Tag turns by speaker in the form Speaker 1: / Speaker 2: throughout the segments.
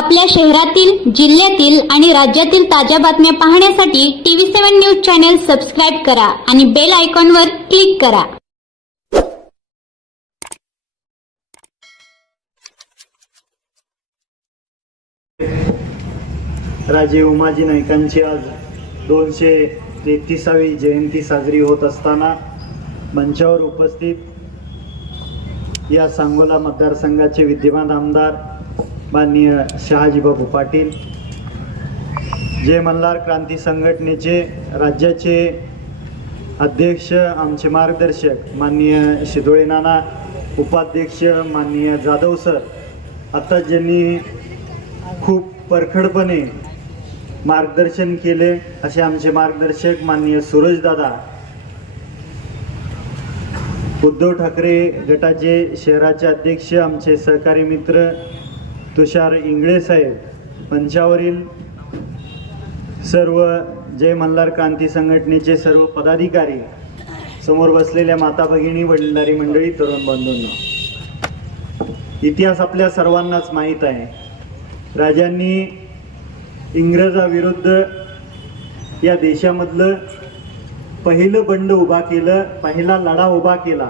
Speaker 1: आपल्या शहरातील जिल्ह्यातील आणि राज्यातील ताज्या बातम्या पाहण्यासाठी TV seven news channel subscribe करा आणि बेल आयकॉनवर क्लिक करा
Speaker 2: राजे उमाजी नाईकांची आज दोनशे तेहतीसावी जयंती साजरी होत असताना मंचावर उपस्थित या सांगोला मतदारसंघाचे विद्यमान आमदार माननीय शहाजीबाबू पाटील जे मल्हार क्रांती संघटनेचे राज्याचे अध्यक्ष आमचे मार्गदर्शक माननीय शिदोळे नाना उपाध्यक्ष माननीय जाधव सर आता ज्यांनी खूप परखडपणे मार्गदर्शन केले असे आमचे मार्गदर्शक माननीय सूरजदादा उद्धव ठाकरे गटाचे शहराचे अध्यक्ष आमचे सहकारी मित्र तुषार इंगळे साहेब मंचावरील सर्व जय मल्हार क्रांती संघटनेचे सर्व पदाधिकारी समोर बसलेल्या माता भगिनी वडीलधारी मंडळी तरुण बंधूंना इतिहास आपल्या सर्वांनाच माहीत आहे राजांनी इंग्रजाविरुद्ध या देशामधलं पहिलं बंड उभा केलं पहिला लढा उभा केला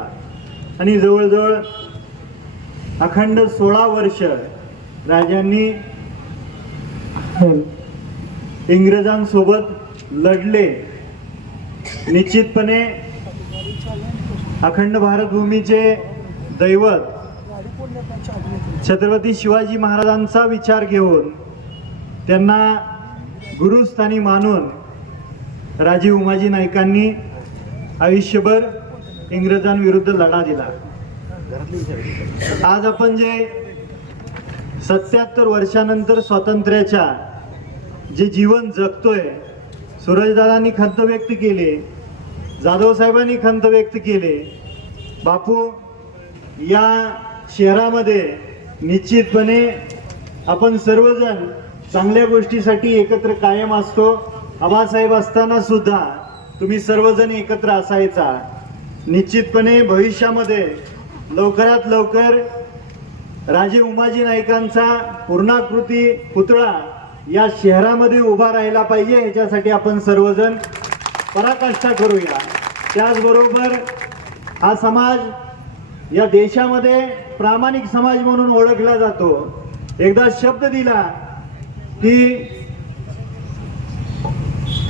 Speaker 2: आणि जवळजवळ अखंड सोळा वर्ष राजांनी इंग्रजांसोबत लढले निश्चितपणे अखंड भारतभूमीचे दैवत छत्रपती शिवाजी महाराजांचा विचार घेऊन त्यांना गुरुस्थानी मानून राजी उमाजी नाईकांनी आयुष्यभर इंग्रजांविरुद्ध लढा दिला आज आपण जे सत्याहत्तर वर्षानंतर स्वातंत्र्याच्या जे जीवन जगतोय सूरजदादांनी खंत व्यक्त केले जाधवसाहेबांनी खंत व्यक्त केले बापू या शहरामध्ये निश्चितपणे आपण सर्वजण चांगल्या गोष्टीसाठी एकत्र कायम असतो आबासाहेब असताना सुद्धा तुम्ही सर्वजण एकत्र असायचा निश्चितपणे भविष्यामध्ये लवकरात लवकर राजे उमाजी नाईकांचा पूर्णाकृती पुतळा या शहरामध्ये उभा राहिला पाहिजे ह्याच्यासाठी आपण सर्वजण पराकाष्ठा करूया त्याचबरोबर हा समाज या देशामध्ये प्रामाणिक समाज म्हणून ओळखला जातो एकदा शब्द दिला की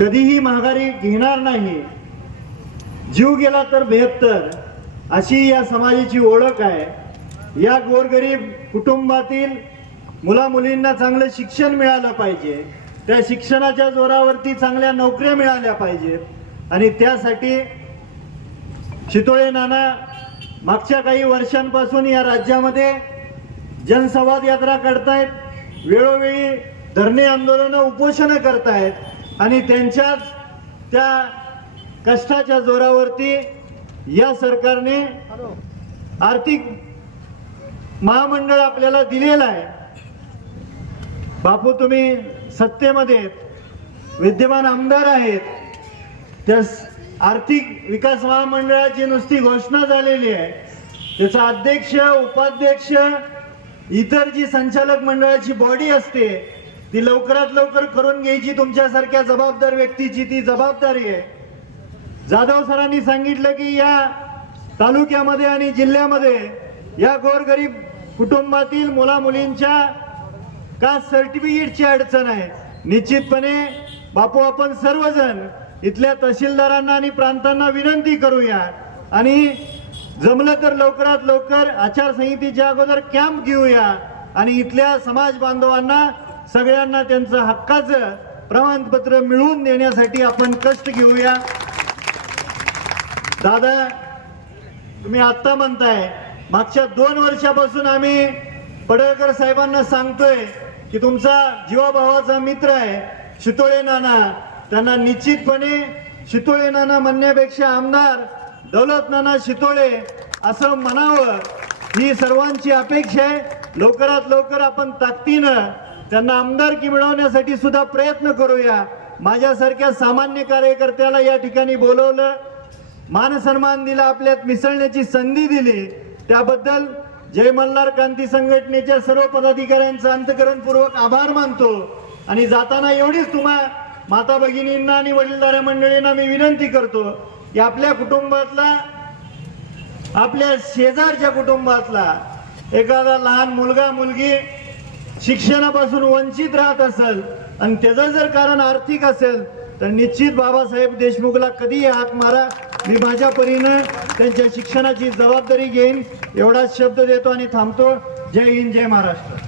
Speaker 2: कधीही महागारी घेणार नाही जीव गेला तर बेहत्तर अशी या समाजाची ओळख आहे या गोरगरीब कुटुंबातील मुला मुलींना चांगलं शिक्षण मिळालं पाहिजे त्या शिक्षणाच्या जोरावरती चांगल्या नोकऱ्या मिळाल्या पाहिजेत आणि त्यासाठी शितोळे नाना मागच्या काही वर्षांपासून या राज्यामध्ये जनसंवाद यात्रा करतायत वेळोवेळी धरणे आंदोलनं उपोषणं करतायत आणि त्यांच्याच त्या कष्टाच्या जोरावरती या सरकारने आर्थिक महामंडळ आपल्याला दिलेलं आहे बापू तुम्ही सत्तेमध्ये विद्यमान आमदार आहेत त्या आर्थिक विकास महामंडळाची नुसती घोषणा झालेली आहे त्याचा अध्यक्ष उपाध्यक्ष इतर जी संचालक मंडळाची बॉडी असते ती लवकरात लवकर करून घ्यायची तुमच्यासारख्या जबाबदार व्यक्तीची ती जबाबदारी आहे जाधव सरांनी सांगितलं की या तालुक्यामध्ये आणि जिल्ह्यामध्ये या गोरगरीब कुटुंबातील मुला मुलींच्या का सर्टिफिकेटची अडचण आहे निश्चितपणे बापू आपण सर्वजण इथल्या तहसीलदारांना आणि प्रांतांना विनंती करूया आणि जमलं तर लवकरात लवकर आचारसंहितेच्या अगोदर कॅम्प घेऊया आणि इथल्या समाज बांधवांना सगळ्यांना त्यांचं हक्काचं प्रमाणपत्र मिळवून देण्यासाठी आपण कष्ट घेऊया दादा तुम्ही आत्ता म्हणताय मागच्या दोन वर्षापासून आम्ही पडळकर साहेबांना सांगतोय की तुमचा जीवाभावाचा मित्र आहे शितोळे नाना त्यांना निश्चितपणे शितोळे नाना म्हणण्यापेक्षा आमदार दौलत नाना शितोळे असं म्हणावं ही सर्वांची अपेक्षा आहे लवकरात लवकर आपण ताकदीनं त्यांना आमदारकी मिळवण्यासाठी सुद्धा प्रयत्न करूया माझ्यासारख्या सामान्य कार्यकर्त्याला या ठिकाणी बोलवलं मानसन्मान दिला आपल्यात मिसळण्याची संधी दिली त्याबद्दल जय मल्हार क्रांती संघटनेच्या सर्व पदाधिकाऱ्यांचं अंतकरणपूर्वक आभार मानतो आणि जाताना एवढीच तुम्हा माता भगिनींना आणि वडीलधाऱ्या मंडळींना मी विनंती करतो की आपल्या कुटुंबातला आपल्या शेजारच्या कुटुंबातला एखादा लहान मुलगा मुलगी शिक्षणापासून वंचित राहत असेल आणि त्याचं जर कारण आर्थिक असेल तर निश्चित बाबासाहेब देशमुखला कधीही हात मारा मी माझ्या परीनं त्यांच्या शिक्षणाची जबाबदारी घेईन एवढाच शब्द देतो आणि थांबतो जय हिंद जय महाराष्ट्र